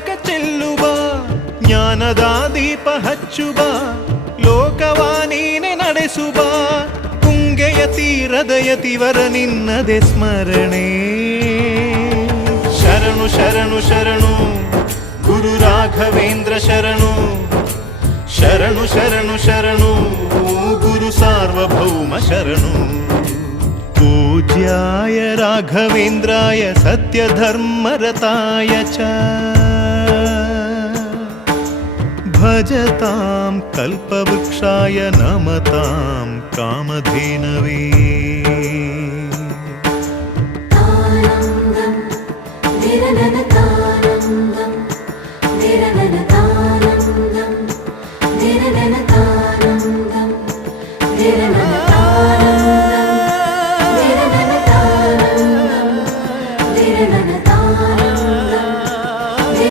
ಮೂಲಕ ಚೆಲ್ಲುವ ಜ್ಞಾನದ ದೀಪ ಹಚ್ಚುವ ಲೋಕವಾ ನೀನೆ ನಡೆಸುವ ತುಂಗೆಯ ತೀರದ ಯತಿವರ ನಿನ್ನದೆ ಸ್ಮರಣೆ ಶರಣು ಶರಣು ಶರಣು ಗುರು ರಾಘವೇಂದ್ರ ಶರಣು ಶರಣು ಶರಣು ಶರಣು ಗುರು ಸಾರ್ವಭೌಮ ಶರಣು पूज्याय राघवेन्द्राय सत्यधर्मरताय च भजतां कल्पवृक्षाय नमतां कामधेनवे।